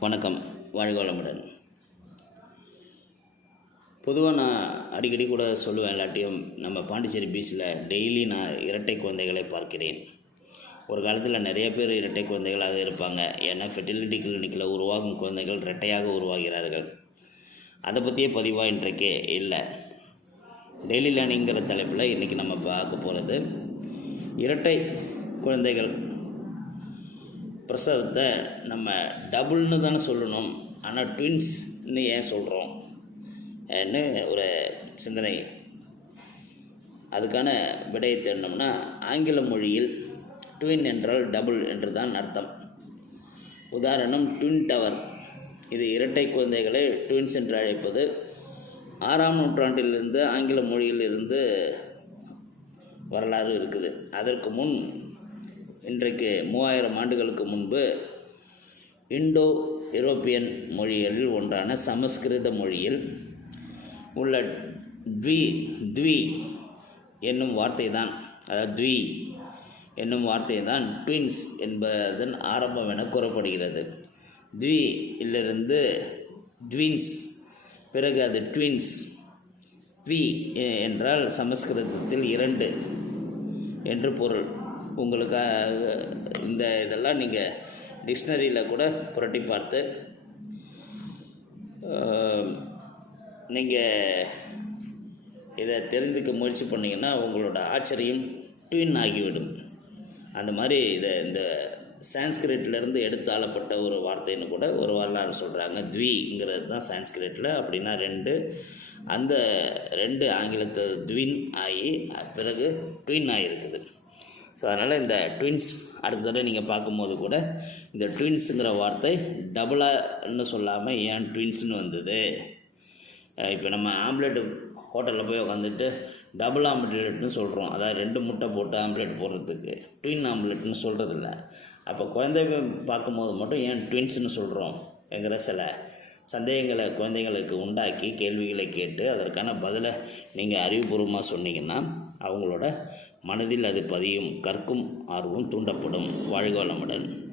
வணக்கம். வாழ்க வளமுடன் பொதுவாக நான் அடிக்கடி கூட சொல்லுவேன் எல்லாட்டையும் நம்ம பாண்டிச்சேரி பீச்சில் டெய்லி நான் இரட்டை குழந்தைகளை பார்க்கிறேன். ஒரு காலத்தில் நிறைய பேர் இரட்டை குழந்தைகளாக இருப்பாங்க. ஏன்னா ஃபெர்டிலிட்டி கிளினிக்கில் உருவாகும் குழந்தைகள் இரட்டையாக உருவாகிறார்கள். அதை பற்றியே பதிவாக இன்றைக்கே இல்லை. டெய்லி லேர்னிங்கிற தலைப்பில் இன்றைக்கி நம்ம பார்க்க போகிறது இரட்டை குழந்தைகள் பிரசவத்தை நம்ம டபுள்னு தானே சொல்லணும். ஆனால் ட்வின்ஸ்னு ஏன் சொல்கிறோம் ஒரு சிந்தனை. அதுக்கான விடையை தேடினோம்னா ஆங்கில மொழியில் ட்வின் என்றால் டபுள் என்று தான் அர்த்தம். உதாரணம் ட்வின் டவர். இது இரட்டை குழந்தைகளை ட்வின்ஸ் என்று அழைப்பது. ஆறாம் நூற்றாண்டிலிருந்து ஆங்கில மொழியில் இருந்து வரலாறு இருக்குது. அதற்கு முன் இன்றைக்கு மூவாயிரம் ஆண்டுகளுக்கு முன்பு இண்டோ யூரோப்பியன் மொழிகளில் ஒன்றான சமஸ்கிருத மொழியில் உள்ள த்வி த்வி என்னும் வார்த்தை தான் அதாவது த்வி என்னும் வார்த்தை தான் ட்வின்ஸ் என்பதன் ஆரம்பம் என கூறப்படுகிறது. த்வி இலிருந்து ட்வின்ஸ் பிறகு அது ட்வின்ஸ். த்வி என்றால் சமஸ்கிருதத்தில் இரண்டு என்று பொருள். உங்களுக்காக இந்த இதெல்லாம் நீங்கள் டிக்ஷனரியில் கூட புரட்டி பார்த்து நீங்கள் இதை தெரிந்துக்க முயற்சி பண்ணிங்கன்னா உங்களோட ஆச்சரியம் ட்வின் ஆகிவிடும். அந்த மாதிரி இதை இந்த சான்ஸ்கிரிட்லேருந்து எடுத்து ஆளப்பட்ட ஒரு வார்த்தைன்னு கூட ஒரு வரலாறு சொல்கிறாங்க த்விங்கிறது தான் சான்ஸ்கிரிட்டில் அப்படின்னா ரெண்டு அந்த ரெண்டு ஆங்கிலத்தை த்வின் ஆகி பிறகு ட்வின் ஆகிருக்குது ஸோ அதனால் இந்த ட்வின்ஸ் அடுத்த தடவை நீங்கள் பார்க்கும்போது கூட இந்த ட்வின்ஸுங்கிற வார்த்தை டபுளான்னு சொல்லாமல் ஏன் ட்வின்ஸ்னு வந்தது? இப்போ நம்ம ஆம்லெட்டு ஹோட்டலில் போய் உட்காந்துட்டு டபுள் ஆம்லெட்னு சொல்கிறோம் அதாவது ரெண்டு முட்டை போட்டு ஆம்லெட் போடுறதுக்கு. ட்வின் ஆம்லெட்னு சொல்கிறதில்ல அப்போ குழந்தை பார்க்கும்போது மட்டும் ஏன் ட்வின்ஸ்னு சொல்கிறோம் என்கிற சில சந்தேகங்களை குழந்தைங்களுக்கு உண்டாக்கி கேள்விகளை கேட்டு அதற்கான பதிலை நீங்கள் அறிவுபூர்வமாக சொன்னீங்கன்னா அவங்களோட மனதில் அது பதியும் கற்கும் ஆர்வம் தூண்டப்படும். வாழ்க வளமுடன்.